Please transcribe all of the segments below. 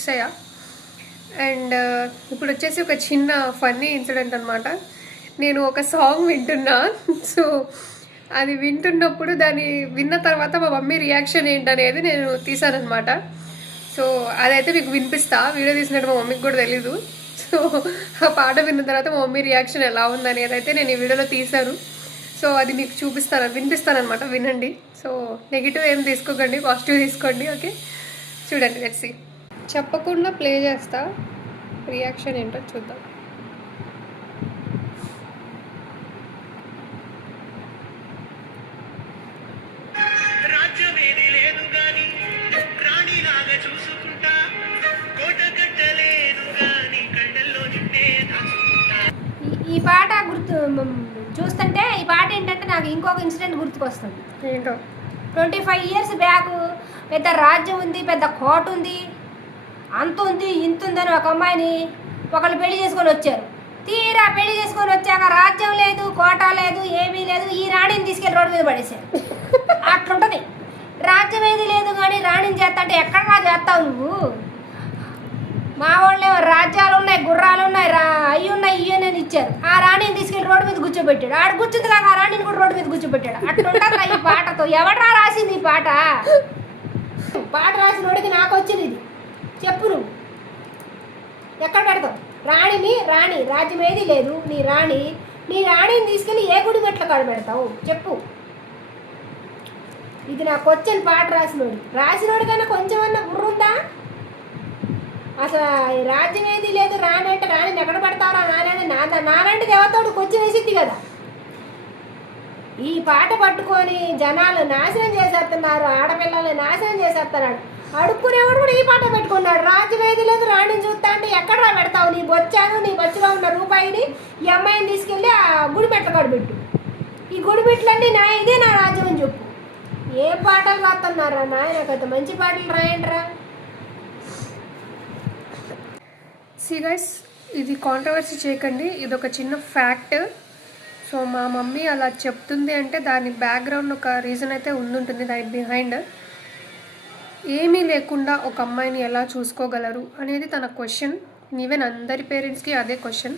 Fix అయ్యా. And ఇప్పుడు వచ్చేసి ఒక చిన్న ఫన్నీ ఇన్సిడెంట్ అనమాట. నేను ఒక సాంగ్ వింటున్నా. సో అది వింటున్నప్పుడు దాన్ని విన్న తర్వాత మా మమ్మీ రియాక్షన్ ఏంటనేది నేను తీసానమాట. సో అదైతే మీకు వినిపిస్తా. వీడియో తీసినట్టు మా మమ్మీకి కూడా తెలీదు. సో ఆ పాట విన్న తర్వాత మా మమ్మీ రియాక్షన్ ఎలా ఉందనేది అయితే నేను ఈ వీడియోలో తీశాను. సో అది మీకు వినిపిస్తానమాట, వినండి. సో నెగిటివ్ ఏం తీసుకోకండి, పాజిటివ్ తీసుకోండి. ఓకే, చూడండి. Let's see. చెప్పకుండా ప్లే చేస్తా, రియాక్షన్ ఏంటో చూద్దాం. ఈ పాట చూస్తుంటే ఈ పాట ఏంటంటే నాకు ఇంకొక ఇన్సిడెంట్ గుర్తుకొస్తుంది. ఏంటో, 25 years బ్యాక్ పెద్ద రాజ్యం ఉంది, పెద్ద కోట ఉంది, అంత ఉంది ఇంత ఉందని ఒక అమ్మాయిని ఒకళ్ళు పెళ్లి చేసుకొని వచ్చారు. తీరా పెళ్లి చేసుకొని వచ్చాక రాజ్యం లేదు, కోట లేదు, ఏమీ లేదు. ఈ రాణిని తీసుకెళ్ళి రోడ్డు మీద పడేశారు. అట్లుంటుంది. రాజ్యం ఏది లేదు కానీ రాణిని చేస్తా అంటే ఎక్కడ చేస్తావు నువ్వు? మా వాళ్ళే రాజ్యాలు ఉన్నాయి, గుర్రాలు ఉన్నాయి, అవి ఉన్నాయి, ఇవి అని ఇచ్చారు. ఆ రాణిని తీసుకెళ్ళి రోడ్డు మీద కూర్చోబెట్టాడు. ఆడు కూర్చుంది కాక ఆ రాణిని కూడా రోడ్డు మీద కూర్చోబెట్టాడు. అట్లుంటారా ఈ పాటతో? ఎవడరా రాసింది ఈ పాట? పాట రాసినోడికి నాకు వచ్చింది ఇది. చెప్పు, నువ్వు ఎక్కడ పెడతావు రాణి రాజ్యం ఏది లేదు, నీ రాణిని తీసుకెళ్ళి ఏ గుడి మెట్ల కాడ పెడతావు చెప్పు. ఇది నాకు వచ్చిన పాట రాసినోడి కన్నా కొంచెమన్నా బుర్రుందా? అసలు రాజ్యం ఏది లేదు, రాణి అంటే రాణిని ఎక్కడ పెడతారా? నాలాంటి దేవతోడు కొంచెం వేసిద్ది కదా. ఈ పాట పట్టుకొని జనాలు నాశనం చేసేస్తున్నారు, ఆడపిల్లల్ని నాశనం చేసేస్తున్నాడు. అడుక్కునేవాడు కూడా ఈ పాట పెట్టుకున్నాడు. రాజ్యం ఏది లేదు, రాణిని చూస్తా అంటే ఎక్కడ పెడతావు? నీ బొచ్చులో ఉన్న రూపాయిని ఈ అమ్మాయిని తీసుకెళ్ళి ఆ గుడి పెట్టకాడు పెట్టు. ఈ గుడి పెట్టలన్నీ ఇదే నా రాజ్యం అని చెప్పు. ఏ పాటలు రాస్తున్నారా నాయనకైతే? మంచి పాటలు రాయండిరా. సీ గైస్, ఇది కాంట్రవర్సీ చేయకండి, ఇది ఒక చిన్న ఫ్యాక్ట్. సో మా మమ్మీ అలా చెప్తుంది అంటే దాని బ్యాక్గ్రౌండ్ ఒక రీజన్ అయితే ఉండుంటుంది. దాని బిహైండ్ ఏమీ లేకుండా ఒక అమ్మాయిని ఎలా చూసుకోగలరు అనేది తన క్వశ్చన్. ఈవెన్ అందరి పేరెంట్స్కి అదే క్వశ్చన్.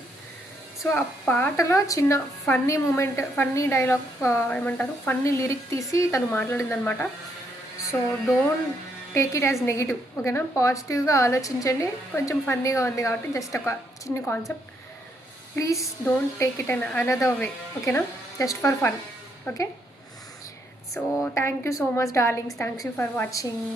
సో ఆ పాటలో చిన్న ఫన్నీ మూమెంట్, ఫన్నీ డైలాగ్ ఏమంటారు, ఫన్నీ లిరిక్ తీసి తను మాట్లాడిందనమాట. So don't take it as negative, ఓకేనా? పాజిటివ్గా ఆలోచించండి. కొంచెం ఫన్నీగా ఉంది కాబట్టి జస్ట్ ఒక చిన్న concept. Please don't take it in another way, ఓకేనా? Just for fun. Okay, so thank you so much darlings. Thanks you for watching.